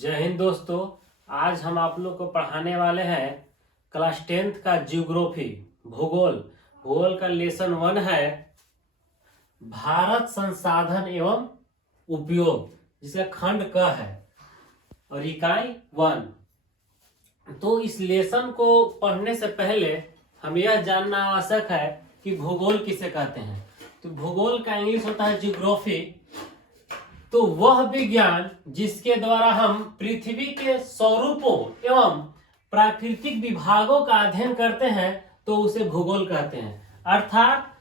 जय हिंद दोस्तों। आज हम आप लोग को पढ़ाने वाले हैं क्लास 10th का ज्योग्राफी भूगोल। भूगोल का लेसन 1 है भारत संसाधन एवं उपयोग, जिसका खंड क है और इकाई 1। तो इस लेसन को पढ़ने से पहले हम यह जानना आवश्यक है कि भूगोल किसे कहते हैं। तो भूगोल का इंग्लिश होता है ज्योग्राफी। तो वह विज्ञान जिसके द्वारा हम पृथ्वी के स्वरूपों एवं प्राकृतिक विभागों का अध्ययन करते हैं तो उसे भूगोल कहते हैं। अर्थात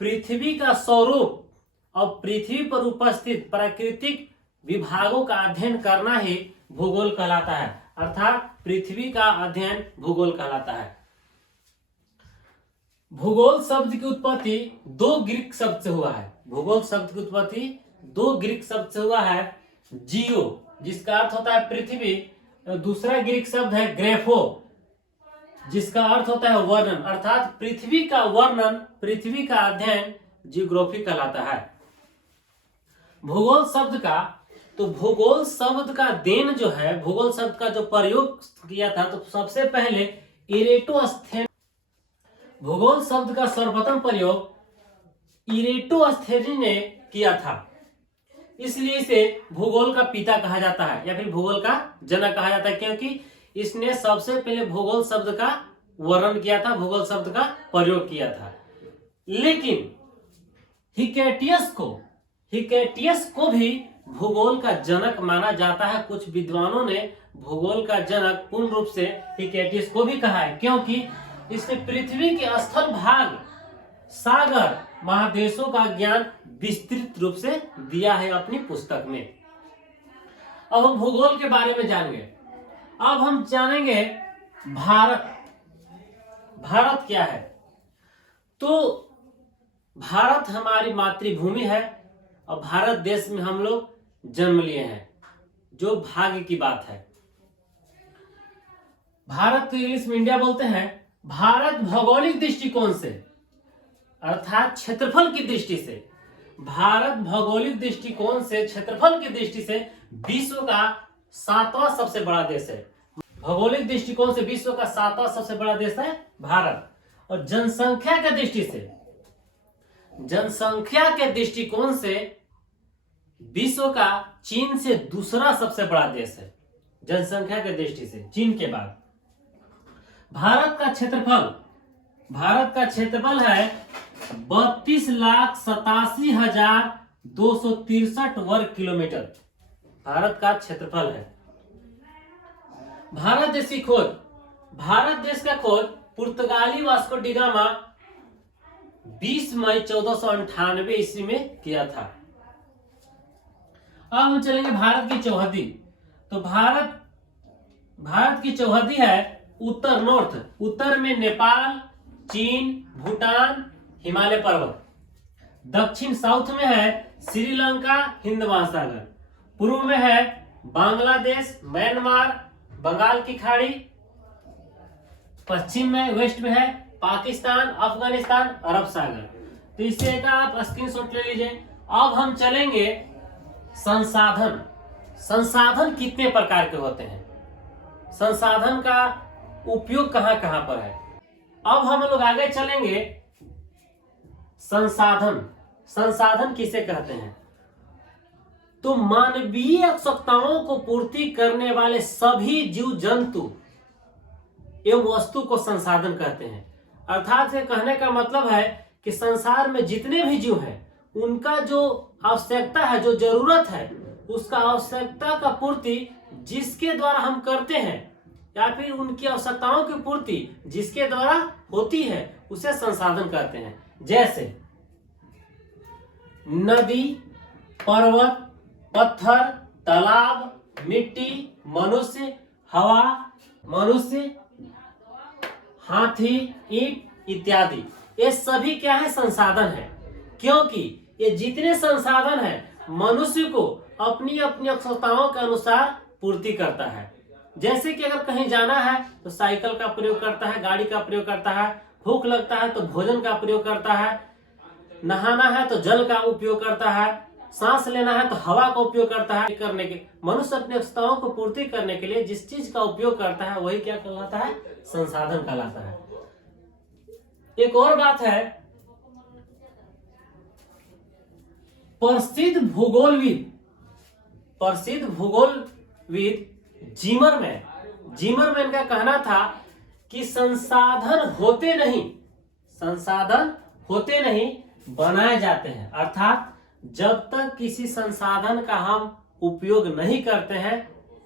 पृथ्वी का स्वरूप और पृथ्वी पर उपस्थित प्राकृतिक विभागों का अध्ययन करना ही भूगोल कहलाता है। अर्थात पृथ्वी का अध्ययन भूगोल कहलाता है। भूगोल शब्द की उत्पत्ति 2 ग्रीक शब्द से हुआ है। भूगोल शब्द की उत्पत्ति 2 ग्रीक शब्द से हुआ है। जियो, जिसका अर्थ होता है पृथ्वी, दूसरा ग्रीक शब्द है ग्रेफो, जिसका अर्थ होता है वर्णन। अर्थात पृथ्वी का वर्णन, पृथ्वी का अध्ययन जियोग्राफी कहलाता है। भूगोल शब्द का, तो भूगोल शब्द का देन जो है, भूगोल शब्द का जो प्रयोग किया था, तो सबसे पहले इरेटोस्थेन, भूगोल शब्द का सर्वप्रथम प्रयोग इरेटोस्थेनी ने किया था। इसलिए इसे भूगोल का पिता कहा जाता है या फिर भूगोल का जनक कहा जाता है, क्योंकि इसने सबसे पहले भूगोल शब्द का वर्णन किया था, भूगोल शब्द का प्रयोग किया था। लेकिन हिकेटियस को भी भूगोल का जनक माना जाता है। कुछ विद्वानों ने भूगोल का जनक पूर्ण रूप से हिकेटियस को भी कहा है, क्योंकि इसने पृथ्वी के स्थल भाग, सागर, महादेशों का ज्ञान विस्तृत रूप से दिया है अपनी पुस्तक में। अब हम भूगोल के बारे में जानेंगे। अब हम जानेंगे भारत क्या है। तो भारत हमारी मातृभूमि है और भारत देश में हम लोग जन्म लिए हैं, जो भाग्य की बात है। भारत को इंग्लिश में इंडिया बोलते हैं। भारत भौगोलिक दृष्टिकोण से, अर्थात क्षेत्रफल की दृष्टि से, भारत भौगोलिक दृष्टिकोण से, क्षेत्रफल की दृष्टि से विश्व का 7वां सबसे बड़ा देश है। भौगोलिक दृष्टिकोण से विश्व का 7वां सबसे बड़ा देश है भारत। और जनसंख्या के दृष्टि से, जनसंख्या के दृष्टिकोण से विश्व का चीन से दूसरा सबसे बड़ा देश है। जनसंख्या के दृष्टि से चीन के बाद। भारत का क्षेत्रफल है 32,87,263 वर्ग किलोमीटर। भारत का क्षेत्रफल है। भारत देश की खोज, भारत देश का खोज पुर्तगाली वास्को डी गामा 20 मई 1498 ईस्वी में किया था। अब हम चलेंगे भारत की चौहदी। तो भारत की चौहदी है उत्तर, नॉर्थ। उत्तर में नेपाल, चीन, भूटान, हिमालय पर्वत। दक्षिण, साउथ में है श्रीलंका, हिंद महासागर। पूर्व में है बांग्लादेश, म्यांमार, बंगाल की खाड़ी। पश्चिम में, वेस्ट में है पाकिस्तान, अफगानिस्तान, अरब सागर। तो इससे एक आप स्क्रीनशॉट ले लीजिए। अब हम चलेंगे संसाधन। संसाधन कितने प्रकार के होते हैं, संसाधन का उपयोग कहां कहां पर है। अब हम लोग आगे चलेंगे। संसाधन किसे कहते हैं। तो मानवीय आवश्यकताओं को पूर्ति करने वाले सभी जीव जंतु एवं वस्तु को संसाधन कहते हैं। अर्थात से कहने का मतलब है कि संसार में जितने भी जीव हैं, उनका जो आवश्यकता है, जो जरूरत है, उसका आवश्यकता का पूर्ति जिसके द्वारा हम करते हैं या फिर उनकी आवश्यकताओं की पूर्ति जिसके द्वारा होती है, उसे संसाधन कहते हैं। जैसे नदी, पर्वत, पत्थर, तालाब, मिट्टी, मनुष्य, हवा, हाथी, ईंट इत्यादि। ये सभी क्या है, संसाधन है। क्योंकि ये जितने संसाधन है मनुष्य को अपनी अपनी आवश्यकताओं के अनुसार पूर्ति करता है। जैसे कि अगर कहीं जाना है तो साइकिल का प्रयोग करता है, गाड़ी का प्रयोग करता है, भूख लगता है तो भोजन का प्रयोग करता है, नहाना है तो जल का उपयोग करता है, सांस लेना है तो हवा का उपयोग करता है करने के। मनुष्य अपनी आवश्यकताओं को पूर्ति करने के लिए जिस चीज का उपयोग करता है वही क्या कहलाता है? संसाधन कहलाता है। एक और बात है, प्रसिद्ध भूगोलविद जिमरमैन का कहना था कि संसाधन होते नहीं बनाए जाते हैं। अर्थात जब तक किसी संसाधन का हम उपयोग नहीं करते हैं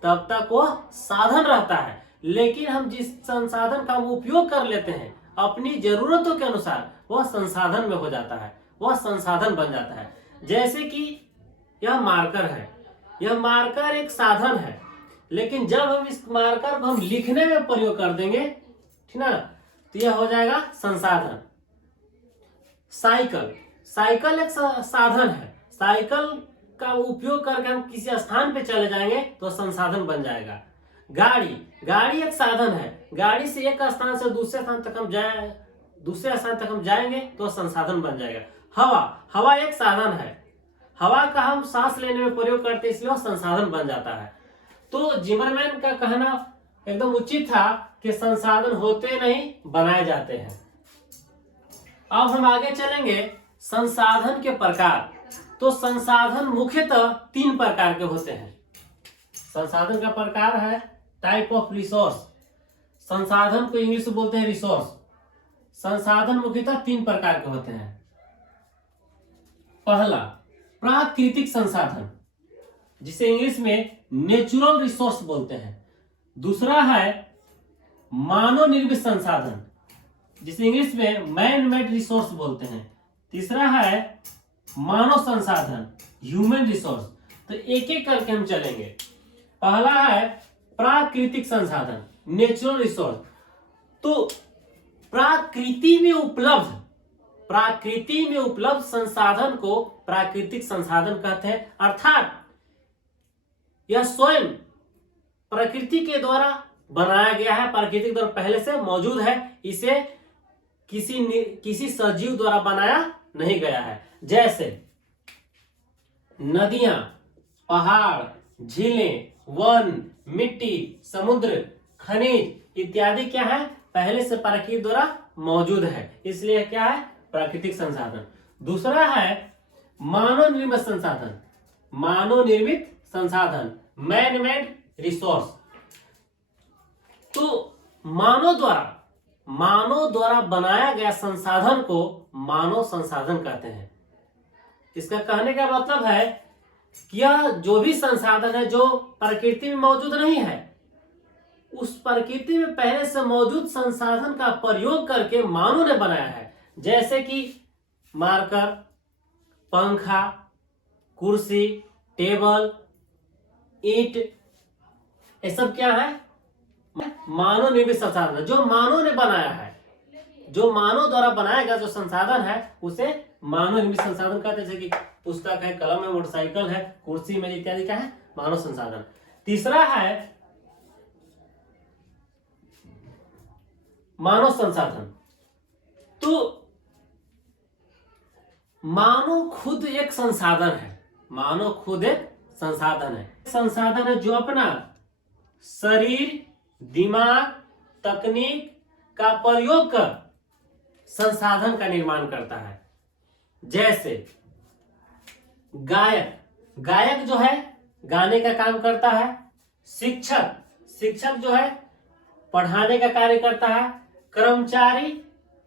तब तक वो साधन रहता है, लेकिन हम जिस संसाधन का उपयोग कर लेते हैं अपनी जरूरतों के अनुसार वह संसाधन में हो जाता है, वह संसाधन बन जाता है। जैसे कि यह मार्कर है, यह मार्कर एक साधन है, लेकिन जब हम इस मार्कर को हम लिखने में प्रयोग कर देंगे, ठीक ना, तो यह हो जाएगा संसाधन। साइकिल एक साधन है, साइकिल का उपयोग करके हम किसी स्थान पे चले जाएंगे तो संसाधन बन जाएगा। गाड़ी एक साधन है, गाड़ी से एक स्थान से दूसरे स्थान तक हम जाएंगे तो संसाधन बन जाएगा। हवा एक साधन है, हवा का हम सांस लेने में प्रयोग करते हैं, इसलिए वह संसाधन बन जाता है। तो जिमरमैन का कहना एकदम उचित था कि संसाधन होते नहीं बनाए जाते हैं। अब हम आगे चलेंगे संसाधन के प्रकार। तो संसाधन मुख्यतः 3 प्रकार के होते हैं। संसाधन का प्रकार है टाइप ऑफ रिसोर्स। संसाधन को इंग्लिश में बोलते हैं रिसोर्स। संसाधन मुख्यतः 3 प्रकार के होते हैं। पहला प्राकृतिक संसाधन, जिसे इंग्लिश में नेचुरल रिसोर्स बोलते हैं। दूसरा है मानव निर्मित संसाधन, जिसे इंग्लिश में मैन मेड रिसोर्स बोलते हैं। तीसरा है मानव संसाधन, ह्यूमन रिसोर्स। तो एक एक करके हम चलेंगे। पहला है प्राकृतिक संसाधन, नेचुरल रिसोर्स। तो प्रकृति में उपलब्ध संसाधन को प्राकृतिक संसाधन कहते हैं। अर्थात यह स्वयं प्रकृति के द्वारा बनाया गया है, प्रकृति के द्वारा पहले से मौजूद है, इसे किसी सजीव द्वारा बनाया नहीं गया है। जैसे नदियां, पहाड़, झीलें, वन, मिट्टी, समुद्र, खनिज इत्यादि क्या है? पहले से प्रकृति द्वारा मौजूद है, इसलिए क्या है? प्राकृतिक संसाधन। दूसरा है मानव निर्मित संसाधन, मैन मेड रिसोर्स। तो मानव द्वारा बनाया गया संसाधन को मानव संसाधन कहते हैं। इसका कहने का मतलब है कि यह जो भी संसाधन है जो प्रकृति में मौजूद नहीं है, उस प्रकृति में पहले से मौजूद संसाधन का प्रयोग करके मानव ने बनाया है। जैसे कि मार्कर, पंखा, कुर्सी, टेबल, ईंट, ये सब क्या है? मानव निर्मित संसाधन, जो मानव ने बनाया है, जो मानव द्वारा बनाया गया जो संसाधन है उसे मानव निर्मित संसाधन कहते हैं। जैसे कि पुस्तक है, कलम है, मोटरसाइकिल है, कुर्सी मेज इत्यादि क्या है? मानव संसाधन। तीसरा है मानव संसाधन। तो मानव खुद एक संसाधन है, जो अपना शरीर, दिमाग, तकनीक का प्रयोग कर संसाधन का निर्माण करता है। जैसे गायक जो है गाने का काम करता है। शिक्षक जो है पढ़ाने का कार्य करता है। कर्मचारी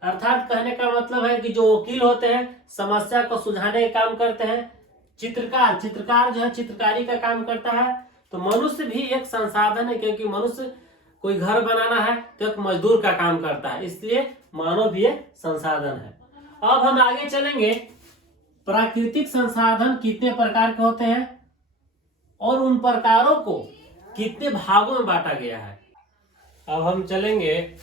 अर्थात कहने का मतलब है कि जो वकील होते हैं समस्या को सुलझाने का काम करते हैं। चित्रकार जो है चित्रकारी का काम करता है। तो मनुष्य भी एक संसाधन है, क्योंकि मनुष्य कोई घर बनाना है तो एक मजदूर का काम करता है, इसलिए मानव भी एक संसाधन है। अब हम आगे चलेंगे, प्राकृतिक संसाधन कितने प्रकार के होते हैं और उन प्रकारों को कितने भागों में बांटा गया है। अब हम चलेंगे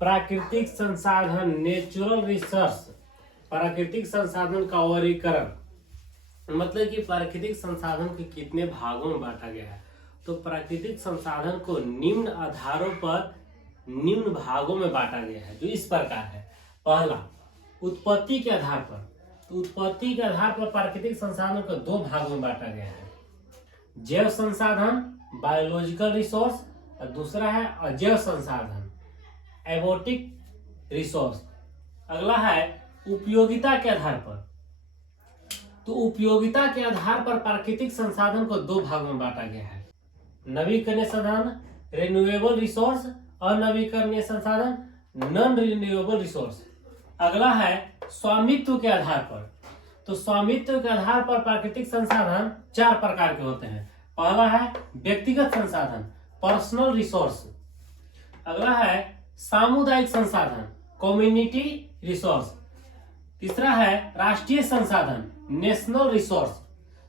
प्राकृतिक संसाधन, नेचुरल रिसोर्स, प्राकृतिक संसाधन का वर्गीकरण, मतलब कि प्राकृतिक संसाधन को कितने भागों में बांटा गया है। तो प्राकृतिक संसाधन को निम्न आधारों पर निम्न भागों में बांटा गया है, जो इस प्रकार है। पहला, उत्पत्ति के आधार पर। तो उत्पत्ति के आधार पर प्राकृतिक संसाधन को दो भागों में बांटा गया है। जैव संसाधन बायोलॉजिकल रिसोर्स और दूसरा है अजैव संसाधन एबोटिक रिसोर्स। अगला है उपयोगिता के आधार पर। तो उपयोगिता के आधार पर प्राकृतिक संसाधन को दो भागों में बांटा गया है। नवीकरणीय संसाधन रिन्यूएबल रिसोर्स और नवीकरणीय संसाधन नॉन रिन्यूएबल रिसोर्स। अगला है स्वामित्व के आधार पर। तो स्वामित्व के आधार पर प्राकृतिक संसाधन चार प्रकार के होते हैं। पहला है व्यक्तिगत संसाधन पर्सनल रिसोर्स। अगला है सामुदायिक संसाधन कम्युनिटी रिसोर्स। तीसरा है राष्ट्रीय संसाधन नेशनल रिसोर्स।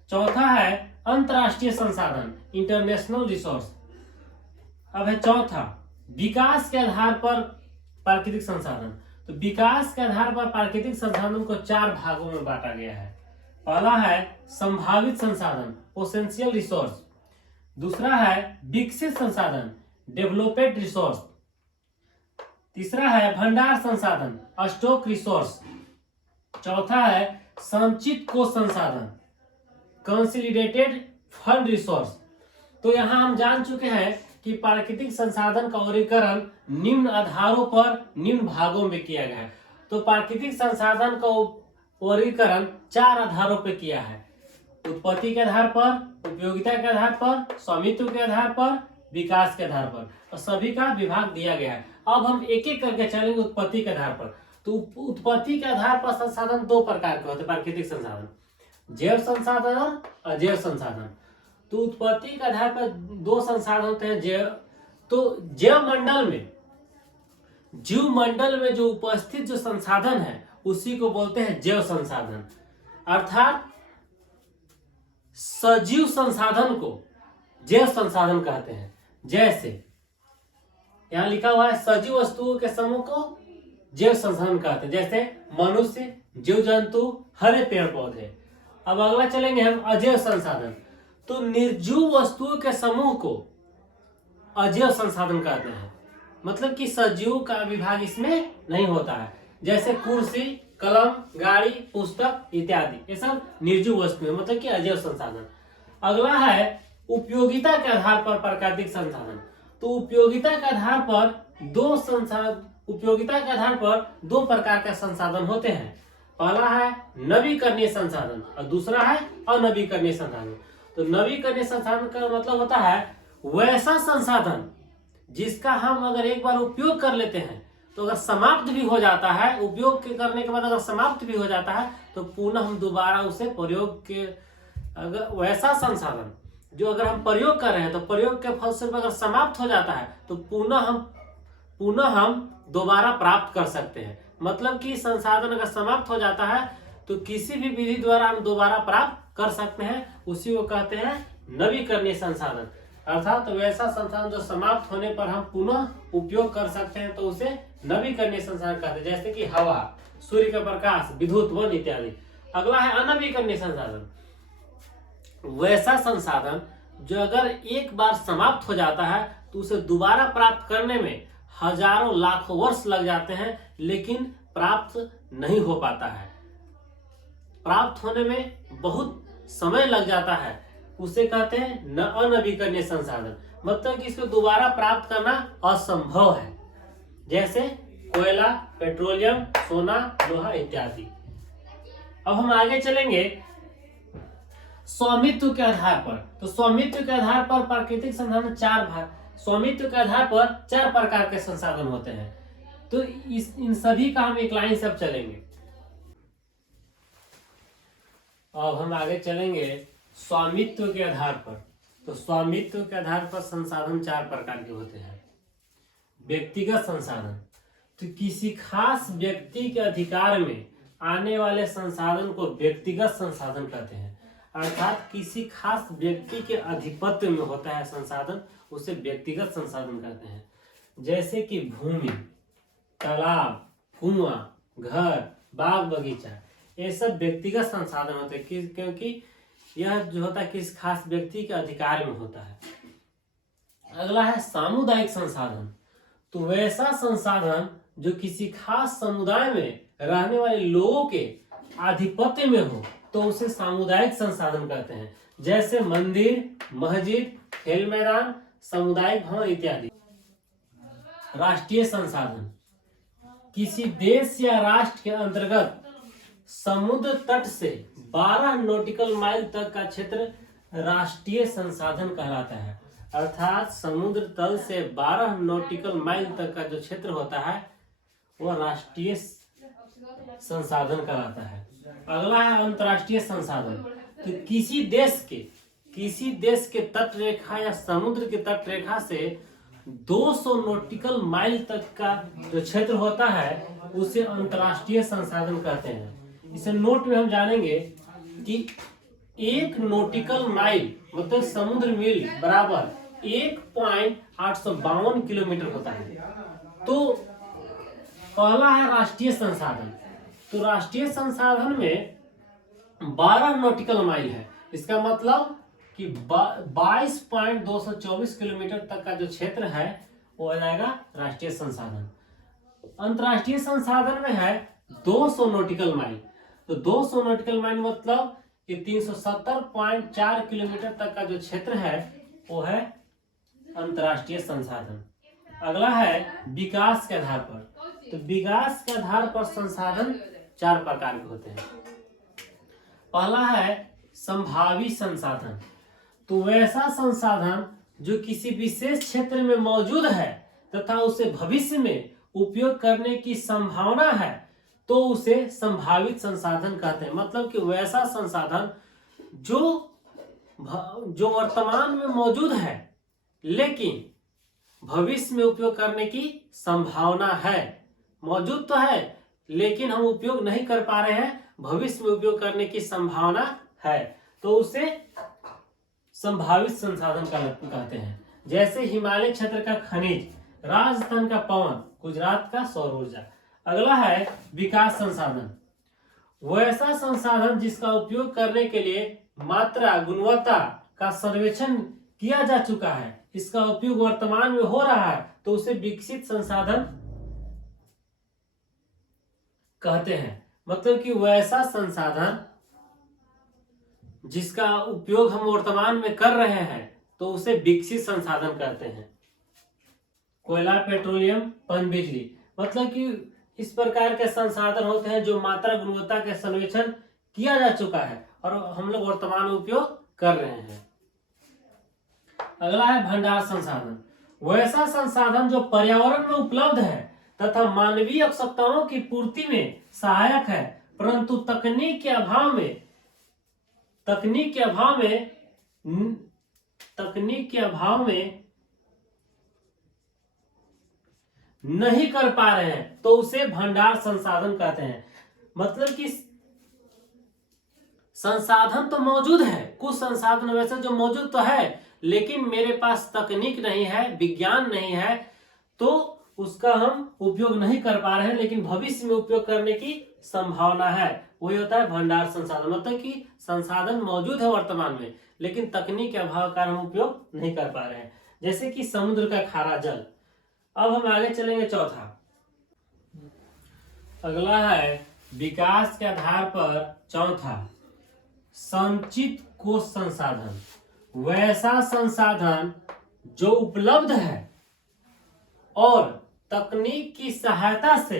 चौथा है अंतरराष्ट्रीय संसाधन इंटरनेशनल रिसोर्स। अब है चौथा विकास के आधार पर प्राकृतिक संसाधन। तो विकास के आधार पर प्राकृतिक संसाधन को चार भागों में बांटा गया है। पहला है संभावित संसाधन पोटेंशियल रिसोर्स। दूसरा है विकसित संसाधन डेवलप्ड रिसोर्स। तीसरा है भंडार संसाधन स्टॉक रिसोर्स। चौथा है संचित कोष संसाधन कंसोलिडेटेड फंड रिसोर्स। तो यहाँ हम जान चुके हैं कि प्राकृतिक संसाधन का वर्गीकरण निम्न आधारों पर निम्न भागों में किया गया है। तो प्राकृतिक संसाधन का वर्गीकरण चार आधारों पर किया है। उत्पत्ति के आधार पर, उपयोगिता के आधार पर, स्वामित्व के आधार पर, विकास के आधार पर, और सभी का विभाग दिया गया है। अब हम एक एक करके चलेंगे उत्पत्ति के आधार पर। तो उत्पत्ति के आधार पर संसाधन दो प्रकार के होते हैं प्राकृतिक संसाधन, जैव संसाधन और अजैव संसाधन। तो उत्पत्ति के आधार पर दो संसाधन होते हैं जैव। तो जैव मंडल में, जीव मंडल में जो उपस्थित जो संसाधन है उसी को बोलते हैं जैव संसाधन। अर्थात सजीव संसाधन को जैव संसाधन कहते हैं। जैसे यहां लिखा हुआ है सजीव वस्तुओं के समूह को जैव संसाधन कहते हैं, जैसे मनुष्य, जीव जंतु, हरे पेड़ पौधे। अब अगला चलेंगे हम अजैव संसाधन। तो निर्जीव वस्तुओं के समूह को अजैव संसाधन कहते हैं। मतलब कि सजीव का विभाग इसमें नहीं होता है। जैसे कुर्सी, कलम, गाड़ी, पुस्तक इत्यादि, ये सब निर्जीव वस्तुएं मतलब कि अजैव संसाधन। अगला है उपयोगिता के आधार पर प्राकृतिक संसाधन। तो उपयोगिता के आधार पर दो प्रकार के संसाधन होते हैं। पहला है नवीकरणीय संसाधन और दूसरा है अनवीकरणीय संसाधन। तो नवीकरणीय संसाधन का मतलब होता है वैसा संसाधन जिसका हम अगर एक बार उपयोग कर लेते हैं तो अगर समाप्त भी हो जाता है, उपयोग करने के बाद अगर समाप्त भी हो जाता है तो पुनः हम दोबारा उसे प्रयोग के, अगर वैसा संसाधन जो अगर हम प्रयोग कर रहे हैं तो प्रयोग के फलस्वरूप अगर समाप्त हो जाता है तो पुनः हम दोबारा प्राप्त कर सकते हैं। मतलब कि संसाधन अगर समाप्त हो जाता है तो किसी भी विधि द्वारा हम दोबारा प्राप्त कर सकते हैं, उसी को कहते हैं नवीकरणीय संसाधन। अर्थात वैसा संसाधन जो समाप्त होने पर हम पुनः उपयोग कर सकते हैं तो उसे नवीकरणीय संसाधन कहते हैं। जैसे कि हवा, सूर्य का प्रकाश, विद्युत, वन इत्यादि। अगला है अनवीकरणीय संसाधन। वैसा संसाधन जो अगर एक बार समाप्त हो जाता है तो उसे दोबारा प्राप्त करने में हजारों लाखों वर्ष लग जाते हैं, लेकिन प्राप्त नहीं हो पाता है, प्राप्त होने में बहुत समय लग जाता है, उसे कहते हैं अनवीकरणीय संसाधन। मतलब कि इसको दोबारा प्राप्त करना असंभव है। जैसे कोयला, पेट्रोलियम, सोना, लोहा इत्यादि। अब हम आगे चलेंगे स्वामित्व के आधार पर। तो स्वामित्व के आधार पर प्राकृतिक संसाधन चार भाग, स्वामित्व के आधार पर चार प्रकार के संसाधन होते हैं। तो इन सभी का हम एक लाइन से अब चलेंगे। अब हम आगे चलेंगे स्वामित्व के आधार पर। तो स्वामित्व के आधार पर संसाधन चार प्रकार के होते हैं। व्यक्तिगत संसाधन, तो किसी खास व्यक्ति के अधिकार में आने वाले संसाधन को व्यक्तिगत संसाधन कहते हैं। अर्थात किसी खास व्यक्ति के अधिपत्य में होता है संसाधन, उसे व्यक्तिगत संसाधन कहते हैं। जैसे कि भूमि, तालाब, कुआं, घर, बाग बगीचा, ये सब व्यक्तिगत संसाधन होते हैं क्योंकि यह जो होता है किस खास व्यक्ति के अधिकार में होता है। अगला है सामुदायिक संसाधन। तो वैसा संसाधन जो किसी खास समुदाय में रहने वाले लोगों के आधिपत्य में हो तो उसे सामुदायिक संसाधन कहते हैं, जैसे मंदिर, मस्जिद, खेल मैदान, सामुदायिक भवन इत्यादि। राष्ट्रीय संसाधन, किसी देश या राष्ट्र के अंतर्गत समुद्र तट से 12 नॉटिकल माइल तक का क्षेत्र राष्ट्रीय संसाधन कहलाता है। अर्थात समुद्र तल से 12 नॉटिकल माइल तक का जो क्षेत्र होता है वह राष्ट्रीय संसाधन कहलाता है। अगला है अंतर्राष्ट्रीय संसाधन। तो किसी देश के तट रेखा या समुद्र के तट रेखा से 200 नॉटिकल माइल तक का जो क्षेत्र होता है उसे अंतर्राष्ट्रीय संसाधन कहते हैं। इसे नोट में हम जानेंगे कि 1 नॉटिकल माइल मतलब समुद्र मील बराबर 1.852 किलोमीटर होता है। तो पहला है राष्ट्रीय संसाधन। तो राष्ट्रीय संसाधन में 12 नॉटिकल माइल है। इसका मतलब कि 22.224 किलोमीटर तक का जो क्षेत्र है वो आ जाएगा राष्ट्रीय संसाधन। अंतर्राष्ट्रीय संसाधन में है 200 नॉटिकल माइल। तो 200 नॉटिकल माइल मतलब कि 370.4 किलोमीटर तक का जो क्षेत्र है वो है अंतर्राष्ट्रीय संसाधन। अगला है विकास के आधार पर। तो विकास के आधार पर संसाधन 4 प्रकार के होते हैं। पहला है संभावी संसाधन। तो वैसा संसाधन जो किसी विशेष क्षेत्र में मौजूद है तथा उसे भविष्य में उपयोग करने की संभावना है तो उसे संभावित संसाधन कहते हैं। मतलब कि वैसा संसाधन जो वर्तमान में मौजूद है लेकिन भविष्य में उपयोग करने की संभावना है। मौजूद तो है लेकिन हम उपयोग नहीं कर पा रहे हैं, भविष्य में उपयोग करने की संभावना है तो उसे संभावित संसाधन कहते हैं। जैसे हिमालय क्षेत्र का खनिज, राजस्थान का पवन, गुजरात का सौर ऊर्जा। अगला है विकास संसाधन। वैसा संसाधन जिसका उपयोग करने के लिए मात्रा गुणवत्ता का सर्वेक्षण किया जा चुका है, इसका उपयोग वर्तमान में हो रहा है तो उसे विकसित संसाधन कहते हैं। मतलब कि वैसा संसाधन जिसका उपयोग हम वर्तमान में कर रहे हैं तो उसे विकसित संसाधन कहते हैं। कोयला, पेट्रोलियम, पनबिजली, मतलब कि इस प्रकार के संसाधन होते हैं जो मात्रा गुणवत्ता के सर्वेक्षण किया जा चुका है और हम लोग वर्तमान में उपयोग कर रहे हैं। अगला है भंडार संसाधन। वैसा संसाधन जो पर्यावरण में उपलब्ध है तथा मानवीय आवश्यकताओं की पूर्ति में सहायक है परंतु तकनीक के अभाव में नहीं कर पा रहे हैं तो उसे भंडार संसाधन कहते हैं। मतलब कि संसाधन तो मौजूद है, कुछ संसाधन वैसे जो मौजूद तो है लेकिन मेरे पास तकनीक नहीं है, विज्ञान नहीं है तो उसका हम उपयोग नहीं कर पा रहे हैं लेकिन भविष्य में उपयोग करने की संभावना है, वही होता है भंडार संसाधन। मतलब कि संसाधन मौजूद है वर्तमान में लेकिन तकनीक के अभाव के कारण हम उपयोग नहीं कर पा रहे हैं। जैसे कि समुद्र का खारा जल। अब हम आगे चलेंगे चौथा। अगला है विकास के आधार पर चौथा संचित कोश संसाधन। वैसा संसाधन जो उपलब्ध है और तकनीक की सहायता से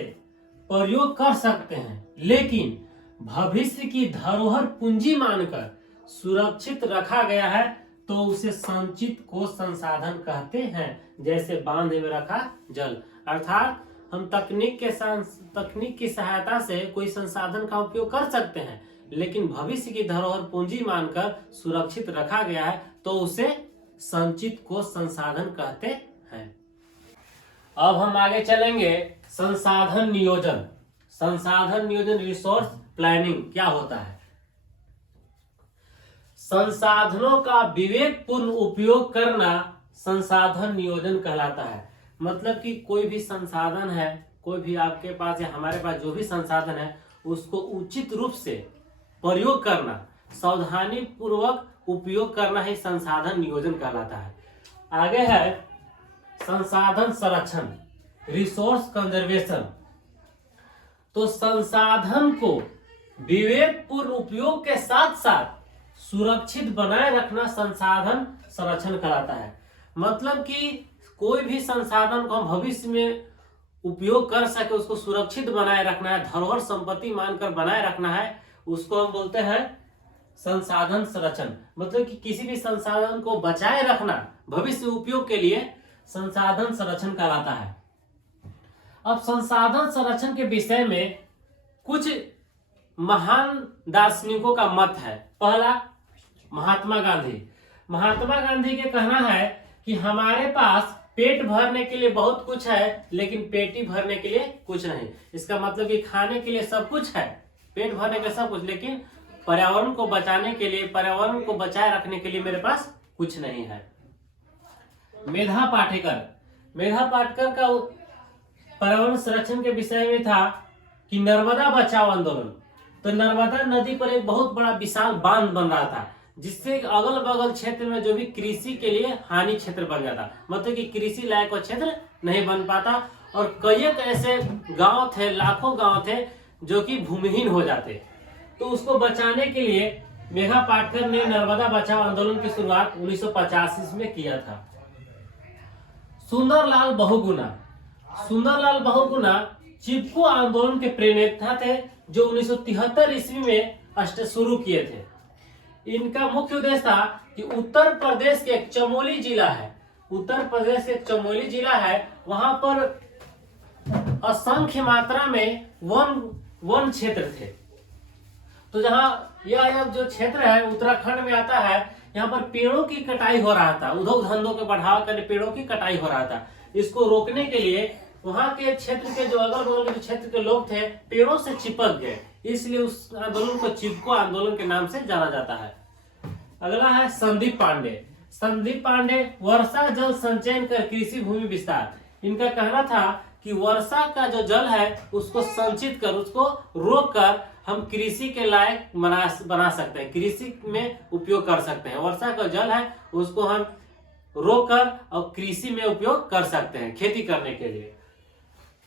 प्रयोग कर सकते हैं लेकिन भविष्य की धरोहर पूंजी मानकर सुरक्षित रखा गया है तो उसे संचित कोश संसाधन कहते हैं। जैसे बांध में रखा जल। अर्थात हम तकनीक की सहायता से कोई संसाधन का उपयोग कर सकते हैं लेकिन भविष्य की धरोहर पूंजी मानकर सुरक्षित रखा गया है तो उसे संचित कोश संसाधन कहते हैं। अब हम आगे चलेंगे संसाधन नियोजन। संसाधन नियोजन रिसोर्स प्लानिंग क्या होता है? संसाधनों का विवेकपूर्ण उपयोग करना संसाधन नियोजन कहलाता है। मतलब कि कोई भी संसाधन है, कोई भी आपके पास या हमारे पास जो भी संसाधन है उसको उचित रूप से प्रयोग करना, सावधानी पूर्वक उपयोग करना ही संसाधन नियोजन कहलाता है। आगे है संसाधन संरक्षण, रिसोर्स कंजर्वेशन। तो संसाधन को विवेकपूर्ण उपयोग के साथ साथ सुरक्षित बनाए रखना संसाधन संरक्षण कहलाता है। मतलब कि कोई भी संसाधन को हम भविष्य में उपयोग कर सके, उसको सुरक्षित बनाए रखना है, धरोहर संपत्ति मानकर बनाए रखना है, उसको हम बोलते हैं संसाधन संरक्षण। मतलब कि किसी भी संसाधन को बचाए रखना भविष्य उपयोग के लिए संसाधन संरक्षण कहलाता है। अब संसाधन संरक्षण के विषय में कुछ महान दार्शनिकों का मत है। पहला, महात्मा गांधी। महात्मा गांधी के कहना है कि हमारे पास पेट भरने के लिए बहुत कुछ है, लेकिन पेटी भरने के लिए कुछ नहीं। इसका मतलब कि खाने के लिए सब कुछ है, पेट भरने के लिए सब कुछ, लेकिन पर्यावरण को बचाने के लिए, पर्यावरण को बचाए रखने के लिए मेरे पास कुछ नहीं है। मेधा पाटेकर। मेधा पाटेकर का पर्यावरण संरक्षण के विषय में था कि नर्मदा बचाओ आंदोलन। तो नर्मदा नदी पर एक बहुत बड़ा विशाल बांध बन रहा था, जिससे अगल बगल क्षेत्र में जो भी कृषि के लिए हानि क्षेत्र बन जाता, मतलब कि कृषि लायक का क्षेत्र नहीं बन पाता, और कई ऐसे गांव थे, लाखों गांव थे जो कि भूमिहीन हो जाते। तो उसको बचाने के लिए मेधा पाटकर ने नर्मदा बचाओ आंदोलन की शुरुआत 1985 में किया था। सुंदरलाल बहुगुणा। सुंदरलाल बहुगुणा चिपको आंदोलन के प्रणेता थे, जो 1973 ईस्वी में शुरू किए थे। इनका मुख्य उद्देश्य था कि उत्तर प्रदेश के एक चमोली जिला है, उत्तर प्रदेश के एक चमोली जिला है, वहां पर असंख्य मात्रा में वन क्षेत्र थे। तो जहां यह जो क्षेत्र है उत्तराखंड में आता है, यहाँ पर पेड़ों की कटाई हो रहा था, उद्योग धंधों के बढ़ावा करने पेड़ों की कटाई हो रहा था। इसको रोकने के लिए वहां के क्षेत्र के जो अगल बगल के क्षेत्र के लोग थे पेड़ों से चिपक गए, इसलिए उस आंदोलन को चिपको आंदोलन के नाम से जाना जाता है। अगला है संदीप पांडे। संदीप पांडे वर्षा जल संचयन कर कृषि भूमि विस्तार। इनका कहना था कि वर्षा का जो जल है उसको संचित कर, उसको रोक कर हम कृषि के लायक बना सकते हैं, कृषि में उपयोग कर सकते हैं। वर्षा का जल है उसको हम रोक कर और कृषि में उपयोग कर सकते हैं, खेती करने के लिए।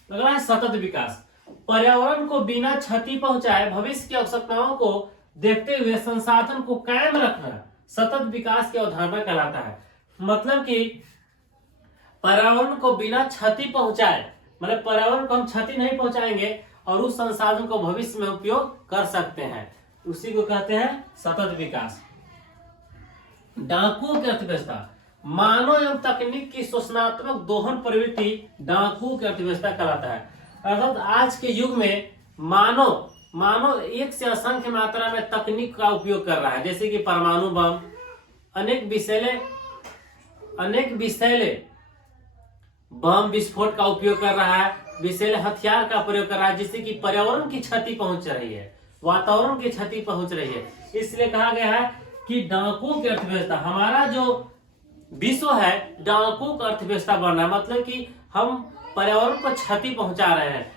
अगला है सतत विकास। पर्यावरण को बिना क्षति पहुंचाए भविष्य की आवश्यकताओं को देखते हुए संसाधन को कायम रखना सतत विकास की अवधारणा कहलाता है। मतलब कि पर्यावरण को बिना क्षति पहुंचाए, मतलब पर्यावरण को हम क्षति नहीं पहुंचाएंगे और उस संसाधन को भविष्य में उपयोग कर सकते हैं, उसी को कहते हैं सतत विकास। डाकुओं की अर्थव्यवस्था। मानव एवं तकनीक की शोषणात्मक दोहन प्रवृत्ति डाकुओं की अर्थव्यवस्था कहलाता है। अर्थात आज के युग में मानव एक से असंख्य मात्रा में तकनीक का उपयोग कर रहा है, जैसे कि परमाणु बम, अनेक विषैले बम विस्फोट का उपयोग कर रहा है, विषैले हथियार का प्रयोग कर रहा है, जिससे कि पर्यावरण की क्षति पहुंच रही है, वातावरण की क्षति पहुंच रही है। इसलिए कहा गया है कि डाकुओं की अर्थव्यवस्था, हमारा जो विश्व है डाकुओं का अर्थव्यवस्था बन रहा है। मतलब कि हम पर्यावरण को क्षति पहुंचा रहे हैं।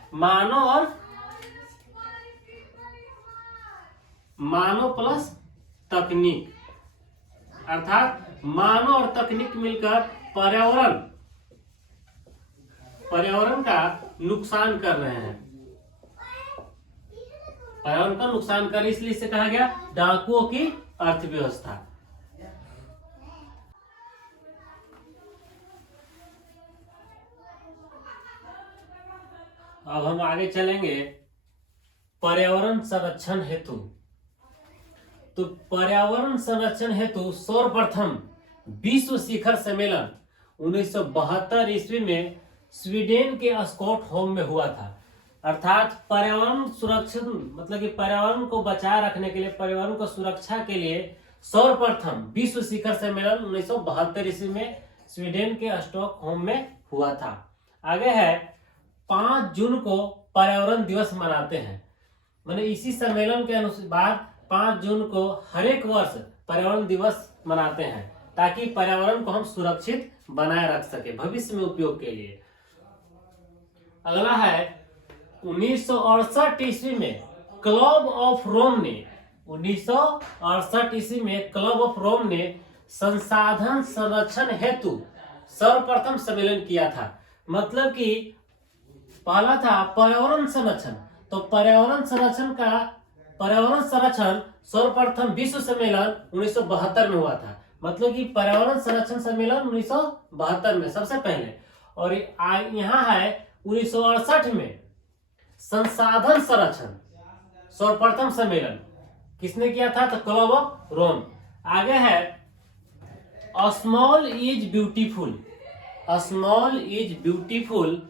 मानव प्लस तकनीक, अर्थात मानव और तकनीक मिलकर पर्यावरण का नुकसान कर रहे हैं, पर्यावरण का नुकसान कर, इसलिए इसे कहा गया डाकुओं की अर्थव्यवस्था। अब हम आगे चलेंगे पर्यावरण संरक्षण हेतु। तो पर्यावरण संरक्षण हेतु सर्वप्रथम विश्व शिखर सम्मेलन 1972 ईस्वी में स्वीडन के स्टॉकहोम में हुआ था। अर्थात पर्यावरण सुरक्षित, मतलब कि पर्यावरण को बचाए रखने के लिए, पर्यावरण को सुरक्षा के लिए सर्वप्रथम विश्व शिखर सम्मेलन 1972 ईस्वी में स्वीडन के स्टॉकहोम में हुआ था। आगे है 5 जून को पर्यावरण दिवस मनाते हैं। मैंने इसी सम्मेलन के अनुसार 5 जून को हर एक वर्ष पर्यावरण दिवस मनाते हैं, ताकि पर्यावरण को हम सुरक्षित बनाए रख सके भविष्य में उपयोग के लिए। अगला है 1968 ईस्वी में क्लब ऑफ रोम ने 1968 ईस्वी में क्लब ऑफ रोम ने संसाधन संरक्षण हेतु सर्वप्रथम सम्मेलन किया था। मतलब कि पहला था पर्यावरण संरक्षण, तो पर्यावरण संरक्षण का पर्यावरण संरक्षण सर्वप्रथम विश्व सम्मेलन 1972 में हुआ था। मतलब कि पर्यावरण संरक्षण सम्मेलन 1972 में सबसे पहले, और यहाँ है 1968 में संसाधन संरक्षण सर्वप्रथम सम्मेलन किसने किया था? तो क्लब ऑफ रोम। आगे है small is beautiful. Small is beautiful,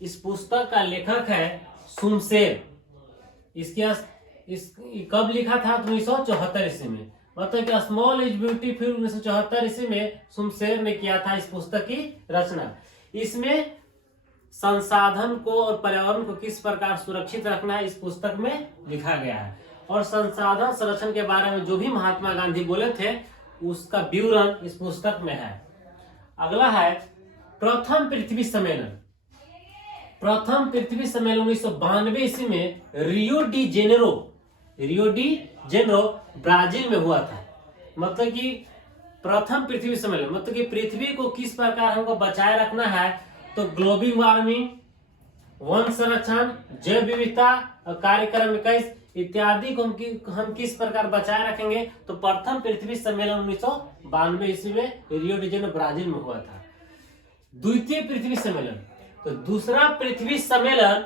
इस पुस्तक का लेखक है सुमशेर। कब लिखा था? 1974 ईस्वी में। मतलब कि स्मॉल इज ब्यूटीफुल 1974 ईस्वी में सुमशेर ने किया था इस पुस्तक की रचना। इसमें संसाधन को और पर्यावरण को किस प्रकार सुरक्षित रखना है इस पुस्तक में लिखा गया है। और संसाधन संरक्षण के बारे में जो भी महात्मा गांधी बोले थे उसका विवरण इस पुस्तक में है। अगला है प्रथम पृथ्वी सम्मेलन। प्रथम पृथ्वी सम्मेलन 1992 ईस्वी में रियो डी जेनेरो ब्राजील में हुआ था। मतलब कि प्रथम पृथ्वी सम्मेलन, मतलब कि पृथ्वी को किस प्रकार हमको बचाए रखना है, तो ग्लोबल वार्मिंग, वन संरक्षण, जैव विविधता और कार्यक्रम 21 इत्यादि को हम किस प्रकार बचाए रखेंगे, तो प्रथम पृथ्वी सम्मेलन 1992 ईस्वी में रियो डी जेनेरो ब्राजील में हुआ था। द्वितीय पृथ्वी सम्मेलन, तो दूसरा पृथ्वी सम्मेलन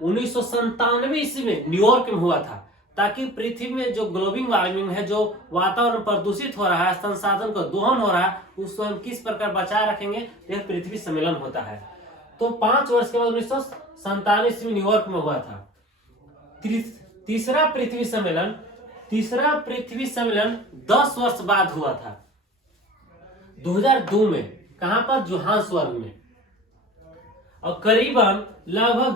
1997 ईस्वी में न्यूयॉर्क में हुआ था, ताकि पृथ्वी में जो ग्लोबल वार्मिंग है, जो वातावरण प्रदूषित हो रहा है, संसाधन का दोहन हो रहा है, उसको हम किस प्रकार बचाए रखेंगे, यह पृथ्वी सम्मेलन होता है। तो 5 वर्ष के बाद 1997 ईस्वी में न्यूयॉर्क में हुआ था। तीसरा पृथ्वी सम्मेलन 10 वर्ष बाद हुआ था 2002 में। कहां पर? जोहान्सबर्ग में। और करीबन लगभग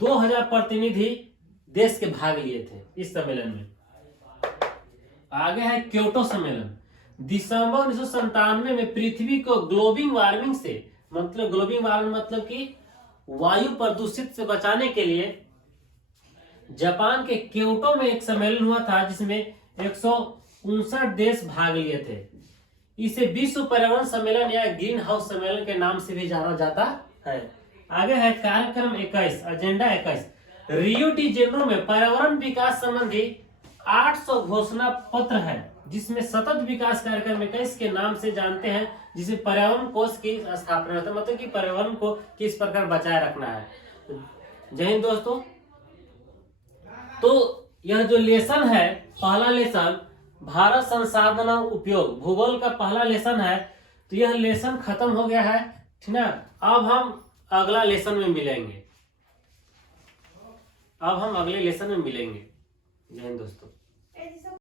2000 प्रतिनिधि देश के भाग लिए थे इस सम्मेलन में। आगे है क्योटो सम्मेलन। दिसंबर 1997 में पृथ्वी को ग्लोबल वार्मिंग से, मतलब ग्लोबल वार्मिंग मतलब कि वायु प्रदूषित से बचाने के लिए जापान के क्योटो में एक सम्मेलन हुआ था, जिसमें 159 देश भाग लिए थे। इसे विश्व पर्यावरण सम्मेलन या ग्रीन हाउस सम्मेलन के नाम से भी जाना जाता है। आगे है कार्यक्रम 21, एजेंडा 21। रियो डी जेनेरो में पर्यावरण विकास संबंधी 800 घोषणा पत्र है, जिसमें सतत विकास कार्यक्रम 21 के नाम से जानते हैं, जिसे पर्यावरण कोष की स्थापना होता है। मतलब कि पर्यावरण को किस प्रकार बचाए रखना है। जय हिंद दोस्तों। तो यह जो लेसन है, पहला लेसन भारत संसाधन उपयोग भूगोल का पहला लेसन है, तो यह लेसन खत्म हो गया है, ठीक ना। अब हम अगला लेसन में मिलेंगे। जय हिंद दोस्तों।